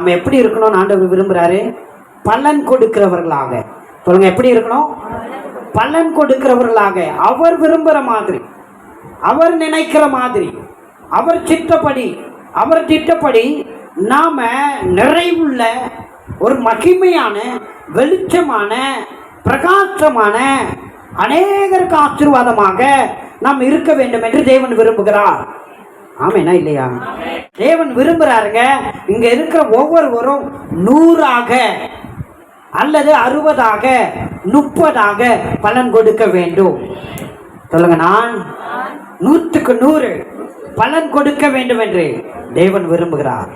நம்ம எப்படி இருக்கணும் ஆண்டவர் விரும்புறாரு? பலன் கொடுக்கிறவர்களாக. சொல்லுங்க, எப்படி இருக்கணும்? பலன் கொடுக்கிறவர்களாக. அவர் விரும்புகிற மாதிரி, அவர் நினைக்கிற மாதிரி, அவர் சித்தப்படி, அவர் திட்டப்படி நாம நிறைவுள்ள ஒரு மகிமையான வெளிச்சமான பிரகாசமான அநேகருக்கு ஆசீர்வாதமாக நாம் இருக்க வேண்டும் என்று தேவன் விரும்புகிறார். ஆமேனா இல்லையா? தேவன் விரும்புறாருங்க. இங்க இருக்கிற ஒவ்வொருவரும் 100ஆக அல்லது 60ஆக 30ஆக பலன் கொடுக்க வேண்டும். சொல்லுங்க, நான் 100க்கு 100 பலன் கொடுக்க வேண்டும் என்று தேவன் விரும்புகிறார்.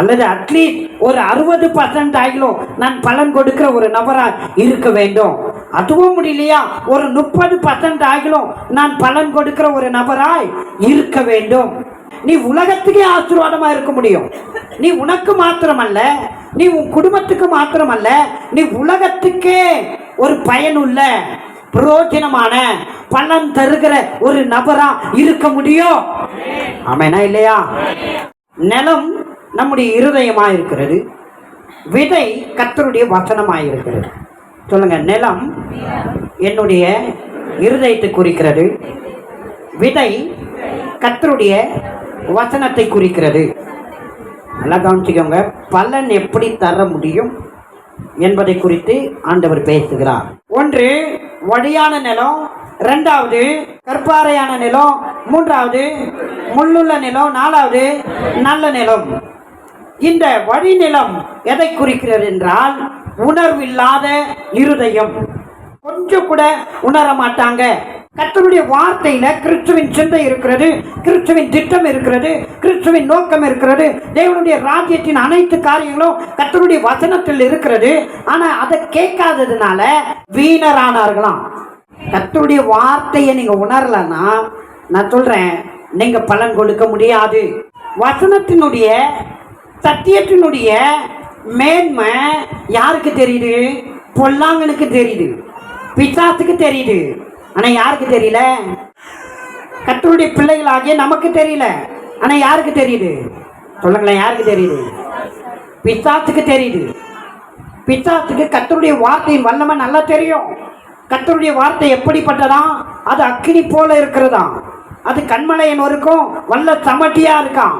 அல்லது அட்லீஸ்ட் ஒரு 60% ஆகிலும் நான் பலன் கொடுக்கிற ஒரு நபராக இருக்க வேண்டும். அதுவும் முடியலையா, ஒரு 30% ஆகிலும் நான் பலன் கொடுக்கிற ஒரு நபராய் இருக்க வேண்டும். நீ உலகத்துக்கே ஆசீர்வாதமா இருக்க முடியும். நீ உனக்கு மாத்திரமல்ல, நீ உன் குடும்பத்துக்கு மாத்திரமல்ல, நீ உலகத்துக்கே ஒரு பயனுள்ள பிரயோஜனமான பலன் தருகிற ஒரு நபரா இருக்க முடியும். ஆமேனா இல்லையா? நிலம் நம்முடைய இருதயமாக இருக்கிறது. விதை கர்த்தருடைய வசனமாக இருக்கிறது. சொல்லுங்க, நிலம் என்னுடைய இருதயத்தை குறிக்கிறது, விதை கர்த்தருடைய வசனத்தை குறிக்கிறது. நல்லா கவனிச்சுக்கோங்க. பலன் எப்படி தர முடியும் என்பதை குறித்து ஆண்டவர் பேசுகிறார். ஒன்று வழியான நிலம், இரண்டாவது கற்பாறையான நிலம், மூன்றாவது முள்ளுள்ள நிலம், நாலாவது நல்ல நிலம். இந்த வழி நிலம் எதை குறிக்கிறது என்றால், உணர்வில்லாத இருதயம். கொஞ்சம் கூட உணர மாட்டாங்க. கர்த்தருடைய வார்த்தையில கிறிஸ்துவின் சிந்தை இருக்கிறது, கிறிஸ்துவின் திட்டம் இருக்கிறது, கிறிஸ்துவின் நோக்கம் இருக்கிறது. தேவனுடைய ராஜ்யத்தின் அனைத்து காரியங்களும் கர்த்தருடைய வசனத்தில் இருக்கிறது. ஆனா அதை கேட்காததுனால வீணரானார்களாம். கர்த்தருடைய வார்த்தையை நீங்க உணரலன்னா, நான் சொல்றேன், நீங்க பலன் கொடுக்க முடியாது. வசனத்தினுடைய சத்தியத்தினுடைய மேன்மை யாருக்கு தெரியுது? பொல்லாங்கனுக்கு தெரியுது, பிசாசுக்கு தெரியுது. ஆனா யாருக்கு தெரியல? கர்த்தருடைய பிள்ளைகளாகிய நமக்கு தெரியல. ஆனா யாருக்கு தெரியுது? சொல்லுங்களேன், யாருக்கு தெரியுது? பிசாசுக்கு தெரியுது. பிசாசுக்கு கர்த்தருடைய வார்த்தையின் வல்லமை நல்லா தெரியும். கர்த்தருடைய வார்த்தை எப்படிப்பட்டதா? அது அக்கினி போல இருக்கிறதா, அது கண்மலையின் வரைக்கும் வல்ல சமட்டியா இருக்கான்.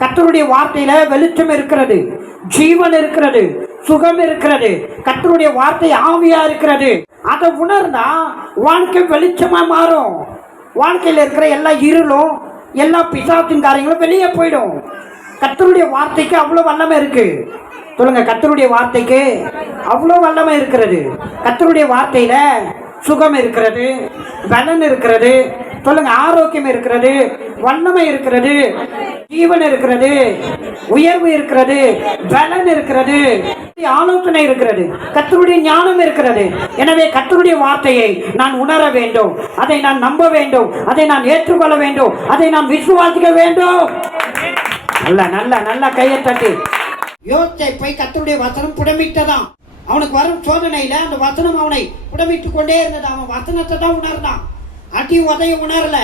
கர்த்தருடைய வார்த்தையில வெளிச்சம் இருக்கிறது, ஜீவன் இருக்கிறது, சுகம் இருக்கிறது. கர்த்தருடைய வார்த்தை ஆவியா இருக்கிறது. அதை உணர்ந்தா வாழ்க்கை வெளிச்சமா மாறும். வாழ்க்கையில் இருக்கிற எல்லா இருளும் எல்லா பிசாசின் காரியங்களும் வெளியே போயிடும். கர்த்தருடைய வார்த்தைக்கு அவ்வளோ வல்லமை இருக்கு. சொல்லுங்க, கர்த்தருடைய வார்த்தைக்கு அவ்வளோ வல்லமை இருக்கிறது. கர்த்தருடைய வார்த்தையில சுகம் இருக்கிறது, பலன் இருக்கிறது. சொல்லுங்க, ஆரோக்கியம் இருக்கிறது, வல்லமை இருக்கிறது, ஜீவன் இருக்கிறது, உயர்வு இருக்கிறது, பலன் இருக்கிறது, ஆலோசனை இருக்கிறது, கர்த்தருடைய ஞானம் இருக்கிறது. எனவே கர்த்தருடைய வார்த்தையை நான் உணர வேண்டும், அதை நான் நம்ப வேண்டும், அதை நான் ஏற்றுக்கொள்ள வேண்டும், அதை நான் விசுவாசிக்க வேண்டும். நல்ல நல்ல நல்ல கையை தட்டி. யோசேப்பை போய் கர்த்தருடைய வசனம் புடமிட்டதான். அவனுக்கு வரும் சோதனையில அந்த வசனம் அவனை புடமிட்டு கொண்டே இருந்தது. அவன் வசனத்தை தான் உணர்ந்தான், அடி உதைய உணரல.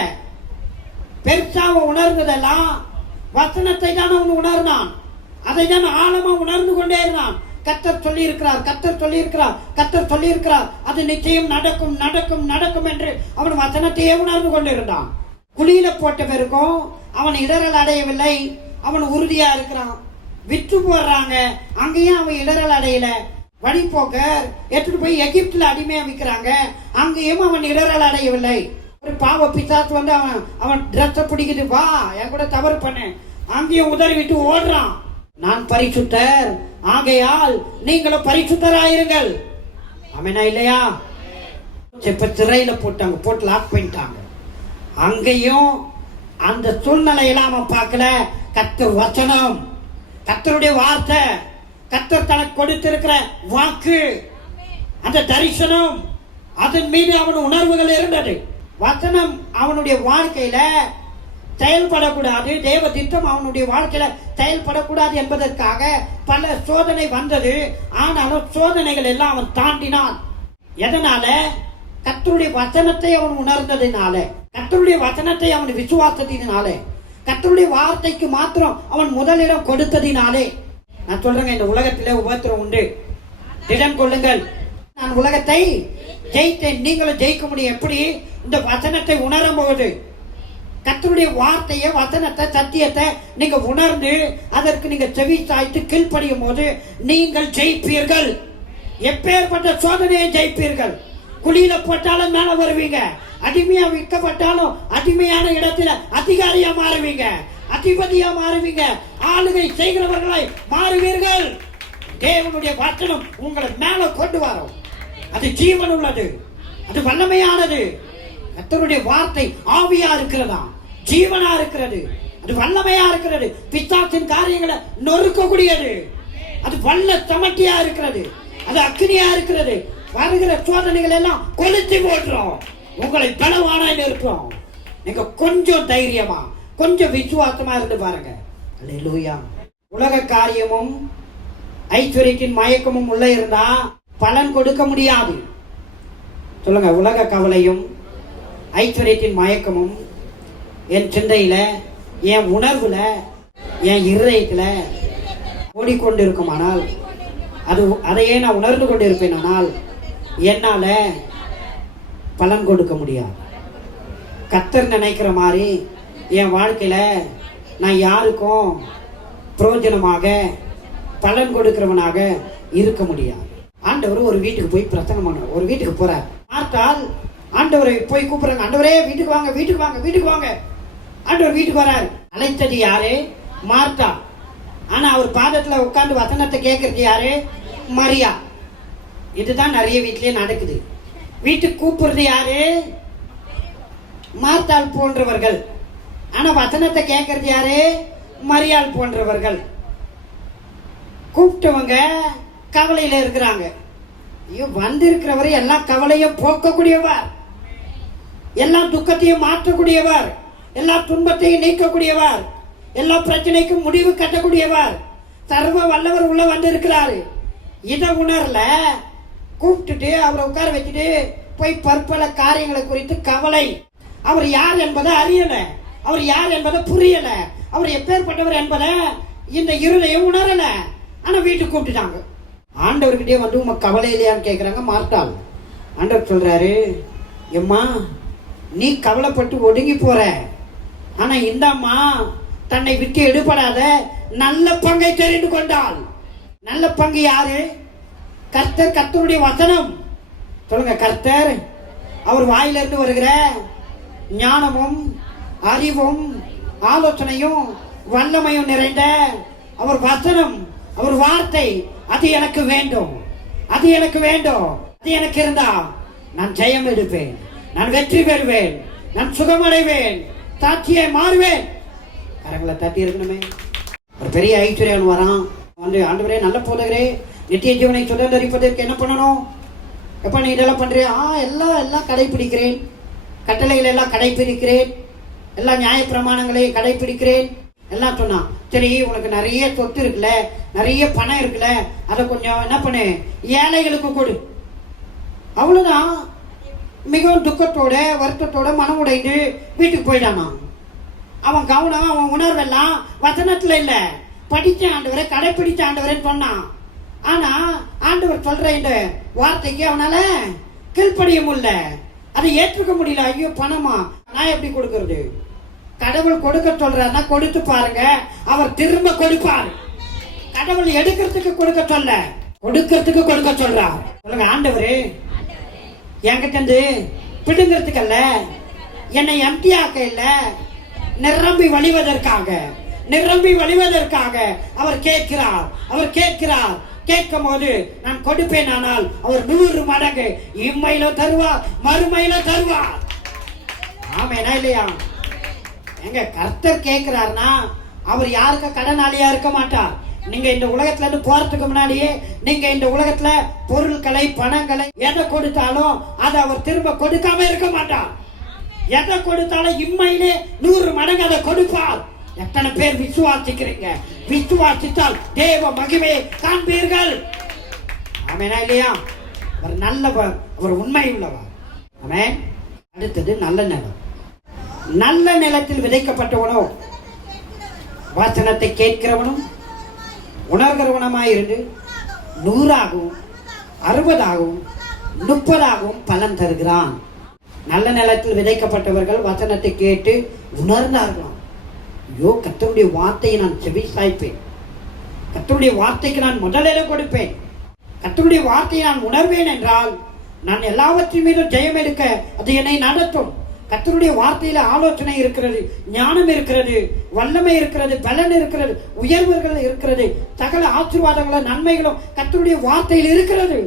பெருசா உணர்ந்ததெல்லாம் வசனத்தை தான் அவன் உணர்ந்தான். அதை தான் ஆழமா உணர்ந்து கொண்டே இருந்தான். கர்த்தர் சொல்லி இருக்கிறார், கர்த்தர் சொல்லி இருக்கிறார், கர்த்தர் சொல்லி இருக்கிறார், அது நிச்சயம் நடக்கும் நடக்கும் நடக்கும் என்று அவன் வசனத்தையே உணர்ந்து கொண்டிருந்தான். குழியில போட்ட பிறகும் அவன் இடரல் அடையவில்லை. அவன் உறுதியா இருக்கிறான். விற்று போடுறாங்க, அங்கேயும் அவன் இடரல் அடையல. வழிபோக்கர் எடுத்துட்டு போய் எகிப்துல அடிமையா விற்கிறாங்க, அங்கேயும் அவன் இடரல் அடையவில்லை. ஒரு பாவ பிசாசு வந்து அவன் ட்ரெஸ்ஸை பிடிக்குது, வா என் கூட தவறு பண்ண, அங்கேயும் உதறி விட்டு ஓடுறான். நான் பரிசுத்தர், ஆகையால் நீங்களும் பரிசுத்தராயிருங்கள். ஆமெனா இல்லையா? இப்ப சிறையில போட்டாங்க, போட்டு லாக் பண்ணிட்டாங்க. அங்கேயும் அந்த சூழ்நிலையெல்லாம் அவன் பார்க்கல. கர்த்தர் வசனம், கர்த்தருடைய வார்த்தை, கர்த்தர் தனக்கு கொடுத்திருக்கிற வாக்கு, அந்த தரிசனம், அதன் மீது அவன் உணர்வுகள் இருந்தது. வசனம் அவனுடைய வாழ்க்கையில செயல்படக்கூடாது, தேவ திட்டம் அவனுடைய வாழ்க்கையில செயல்படக்கூடாது என்பதற்காக பல சோதனை வந்தது. ஆனாலும் சோதனைகள் எல்லாம் அவன் தாண்டினான். எதனால? கர்த்தருடைய வசனத்தை அவன் உணர்ந்ததினால, கர்த்தருடைய வசனத்தை அவன் விசுவாசத்தினாலே, கர்த்தருடைய வார்த்தைக்கு மாத்திரம் அவன் முதலிடம் கொடுத்ததினாலே. நான் சொல்றேங்க, இந்த உலகத்திலே உபத்திரம் உண்டு, திடம் கொள்ளுங்கள், நான் உலகத்தை ஜெயித்தேன். நீங்களும் ஜெயிக்க முடியும். எப்படி? இந்த வசனத்தை உணரும் போது, கர்த்தருடைய வார்த்தையை, வசனத்தை, சத்தியத்தை நீங்க உணர்ந்து அதற்கு நீங்க செவி சாய்த்து கீழ்ப்படியும் போது நீங்கள் ஜெயிப்பீர்கள். எப்பேற்பட்ட சோதனையை ஜெயிப்பீர்கள். குழியில போட்டாலும் மேல வருவீங்க. அடிமையா விற்கப்பட்டாலும் அடிமையான இடத்துல அதிகாரியா மாறுவீங்க, அதிபதியா மாறுவீங்க, ஆளுகை செய்கிறவர்களை மாறுவீர்கள். தேவனுடைய வசனம் உங்களை மேல கொண்டு வரும். அது ஜீவன் உள்ளது, அது வல்லமையானது. கர்த்தருடைய வார்த்தை ஆவியா இருக்கிறதா, ஜீவனா இருக்கிறது, அது வல்லமையா இருக்கிறது. பிசாசின் காரியங்களை நொறுக்கக்கூடியது. அது வல்ல சமட்டியா இருக்கிறது, அது அக்னியா இருக்கிறது. வருகிற சோதனைகள் எல்லாம் கொளுத்தி போட்டுரும், உங்களை பலவான நிறுத்தும். நீங்க கொஞ்சம் தைரியமா, கொஞ்சம் விசுவாசமா இருந்து பாருங்க. அல்லேலூயா. உலக காரியமும் ஐஸ்வர்யத்தின் மயக்கமும் உள்ள இருந்தா பலன் கொடுக்க முடியாது. சொல்லுங்க, உலக கவலையும் ஐஸ்வர்யத்தின் மயக்கமும் என் சிந்தையில, என் உணர்வுல, என் இருதயத்துல ஓடிக்கொண்டு இருக்குமானால், அதையே நான் உணர்ந்து கொண்டு இருப்பேனால் என்னால பலன் கொடுக்க முடியாது. கர்த்தர் நினைக்கிற மாதிரி என் வாழ்க்கையில நான் யாருக்கும் பிரயோஜனமாக பலன் கொடுக்கிறவனாக இருக்க முடியாது. ஆண்டவர் ஒரு வீட்டுக்கு போய் பிரசங்கம் பண்ண, ஒரு வீட்டுக்கு போறார். பார்த்தால் ஆண்டவரை போய் கூப்பிடுறாங்க, ஆண்டவரே வீட்டுக்கு வாங்க, வீட்டுக்கு வாங்க, வீட்டுக்கு வாங்க. ஆண்டவர் வீட்டுக்கு வரார். அழைத்தது யாரு? மார்த்தா. ஆனா அவர் பாதத்துல உட்கார்ந்து வசனத்தை கேட்கறது யாரு? மரியா. இதுதான் நிறைய வீட்டிலேயே நடக்குது. வீட்டுக்கு கூப்பிடுறது யாரு? மார்த்தாள் போன்றவர்கள். ஆனா வசனத்தை கேட்கறது யாரு? மரியாள் போன்றவர்கள். கூப்பிட்டவங்க கவலையில இருக்கிறாங்க. ஐயோ, வந்திருக்கிறவரை எல்லா கவலையும் போக்கக்கூடியவர், எல்லா துக்கத்தையும் மாற்றக்கூடியவர், எல்லா துன்பத்தையும் நீக்கக்கூடியவர், எல்லா பிரச்சனைக்கும் முடிவு கட்டக்கூடியவர், சர்வ வல்லவர் உள்ள வந்திருக்கிறாரு. இதை உணரல. கூப்பிட்டுட்டு அவரை உட்கார வச்சுட்டு போய் பற்பல காரியங்களை குறித்து கவலை. அவர் யார் என்பதை அறியல, அவர் யார் என்பதை புரியல, அவர் எப்பேற்பட்டவர் என்பதை இந்த இருளையும் உணரல. ஆனா வீட்டுக்கு கூப்பிட்டுட்டாங்க. ஆண்டவர்கிட்டே வந்து உங்க கவலை இல்லையான்னு கேட்குறாங்க மார்த்தாள். ஆண்டவர் சொல்றாரு, எம்மா நீ கவலைப்பட்டு ஒடுங்கி போற, ஆனா இந்த அம்மா தன்னை விட்டு எடுபடாத நல்ல பங்கை தெரிந்து கொண்டாள். நல்ல பங்கு யாரு? கர்த்தர், கர்த்தருடைய வசனம். சொல்லுங்க, கர்த்தர். அவர் வாயிலிருந்து வருகிற ஞானமும் அறிவும் ஆலோசனையும் வல்லமையும் நிறைந்த அவர் வசனம், அவர் வார்த்தை, அது எனக்கு வேண்டும், அது எனக்கு வேண்டும். அது எனக்கு இருந்தா நான் ஜெயம் எடுப்பேன், நான் வெற்றி பெறுவேன், நான் சுகமடைவேன், சாட்சியை மாறுவேன். கரங்களை தட்டி இருக்கணுமே. ஒரு பெரிய ஐஸ்வர்யன் வரான் வந்து, ஆண்டவரே நல்ல போதகரே, நித்திய ஜீவனை சுதந்திரிப்பதற்கு என்ன பண்ணணும்? எப்ப நீ இதெல்லாம் பண்றியா? எல்லாம் கடைபிடிக்கிறேன், கட்டளைகள் எல்லாம் கடைபிடிக்கிறேன், எல்லா நியாய பிரமாணங்களையும் கடைபிடிக்கிறேன் எல்லாம் சொன்னான். சரி, உனக்கு நிறைய சொத்து இருக்குல்ல, நிறைய பணம் இருக்குல்ல, அதை கொஞ்சம் என்ன பண்ணு, ஏழைகளுக்கு கொடு. அவ்வளவுதான். மிகவும் துக்கத்தோட வருத்தத்தோட மனம் உடைந்து வீட்டுக்கு போயிட்டானா. அவன் கவனம், அவன் உணர்வெல்லாம் வசனத்துல இல்ல, படிச்ச ஆண்டவரை, கடைபிடிச்ச ஆண்டவரேன்னு சொன்னான். ஆனா ஆண்டவர் சொல்ற இந்த வார்த்தைக்கு அவனால கீழ்ப்படிய முடியல, அதை ஏற்றுக்க முடியல. ஐயோ, பணமா நான் எப்படி கொடுக்கறது? கடவுள் கொடுக்க சொல்றாருன்னா கொடுத்து பாருங்க, அவர் திரும்ப கொடுப்பார். கடவுள் எடுக்கிறதுக்கு கொடுக்க சொல்ல, கொடுக்கிறதுக்கு கொடுக்க சொல்றார். சொல்லுங்க, ஆண்டவரே என்கிட்ட இருந்து பிடுங்கிறதுக்கு அல்ல, என்னை எம்டி ஆக்க இல்ல, நிரம்பி வழிவதற்காக, நிரம்பி வழிவதற்காக அவர் கேட்கிறார். அவர் கேட்கிறார். கேட்கும் போது நான் கொடுப்பேன். ஆனால் அவர் 100 மடங்கு இம்மையில தருவார், மறுமையில தருவார். ஆமேனா இல்லையா? எங்க கர்த்தர் கேட்கிறார்னா அவர் யாருக்கு கடனாளியா இருக்க மாட்டார். நீங்க இந்த உலகத்துல இருந்து போறதுக்கு முன்னாடியே நீங்க இந்த உலகத்துல பொருட்களை, பணங்களை எதை கொடுத்தாலும் அதை அவர் திரும்ப கொடுக்காம இருக்க மாட்டார். எதை கொடுத்தாலும் இம்மையிலே 100 மடங்கு அதை கொடுப்பார். எத்தனை பேர் விசுவாசிக்கிறீங்க? விசுவாசித்தால் தேவ மகிமையை காண்பீர்கள். ஆமேனா இல்லையா? அவர் நல்லவர், அவர் உண்மை உள்ளவர். ஆமென். அடுத்தது நல்ல நிலம். நல்ல நிலத்தில் விதைக்கப்பட்டவனோ வசனத்தை கேட்கிறவனும் உணர்கிறவனமாயிருந்து 100ஆகவும் 60ஆகவும் 30ஆகவும் பலன் தருகிறான். நல்ல நிலத்தில் விதைக்கப்பட்டவர்கள் வசனத்தை கேட்டு உணர்ந்தார்களாம். ஐயோ, கர்த்தருடைய வார்த்தையை நான் செவி சாய்ப்பேன், கர்த்தருடைய வார்த்தைக்கு நான் முதலிடம் கொடுப்பேன், கர்த்தருடைய வார்த்தையை நான் உணர்வேன் என்றால் நான் எல்லாவற்றின் மீதும் ஜெயம் எடுக்க அது என்னை நடத்தும். கர்த்தருடைய வார்த்தையில ஆலோசனை இருக்கிறது, ஞானம் இருக்கிறது, வல்லமை இருக்கிறது, பலன் இருக்கிறது, உயர்வுகள் இருக்கிறது, சகல ஆசீர்வாதங்களும் நன்மைகளும் கர்த்தருடைய வார்த்தையில் இருக்கிறது.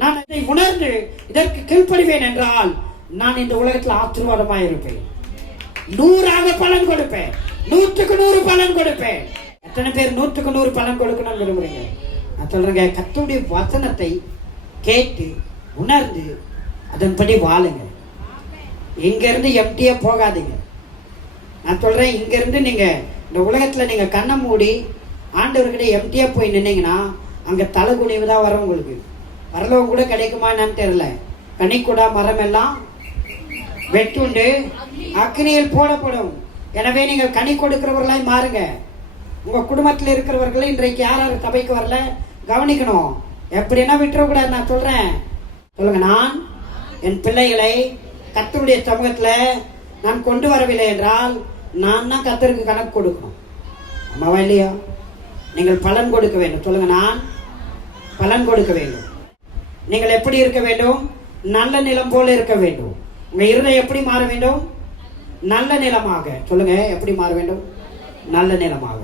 நான் அதை உணர்ந்து இதற்கு கீழ்ப்படிவேன் என்றால் நான் இந்த உலகத்தில் ஆசீர்வாதமாக இருப்பேன், 100ஆக பலன் கொடுப்பேன், 100க்கு 100 பலன் கொடுப்பேன். எத்தனை பேர் 100க்கு 100 பலன் கொடுக்கணும்னு விரும்புறீங்க? நான் சொல்றேங்க, கர்த்தருடைய வசனத்தை கேட்டு உணர்ந்து அதன்படி வாழுங்க. இங்கிருந்து எம்டியா போகாதீங்க. நான் சொல்றேன், இங்கிருந்து நீங்க இந்த உலகத்துல நீங்க கண்ணை மூடி ஆண்டவர்கிட்ட எம்டியா போய் நின்னீங்கன்னா அங்க தலை குனிவு தான் வரும். உங்களுக்கு பரலோகம் கூட கிடைக்குமா என்னன்னு தெரியல. கனிக்கூடா மரம் எல்லாம் வெட்டுண்டு அக்னியில் போடப்படும். எனவே நீங்கள் கனி கொடுக்கிறவர்களாய் மாறுங்க. உங்க குடும்பத்தில் இருக்கிறவர்கள் இன்றைக்கு யார் சபைக்கு வரல கவனிக்கணும். எப்படின்னா விட்டுறக்கூடாது. நான் சொல்றேன், சொல்லுங்க, நான் என் பிள்ளைகளை கர்த்தருடைய சமூகத்தில் நான் கொண்டு வரவில்லை என்றால் நான் தான் கர்த்தருக்கு கணக்கு கொடுக்கணும். அம்மாவா இல்லையா? நீங்கள் பலன் கொடுக்க வேண்டும். சொல்லுங்க, நான் பலன் கொடுக்க வேண்டும். நீங்கள் எப்படி இருக்க வேண்டும்? நல்ல நிலம் போல இருக்க வேண்டும். உங்க இருதயம் எப்படி மாற வேண்டும்? நல்ல நிலமாக. சொல்லுங்க, எப்படி மாற வேண்டும்? நல்ல நிலமாக.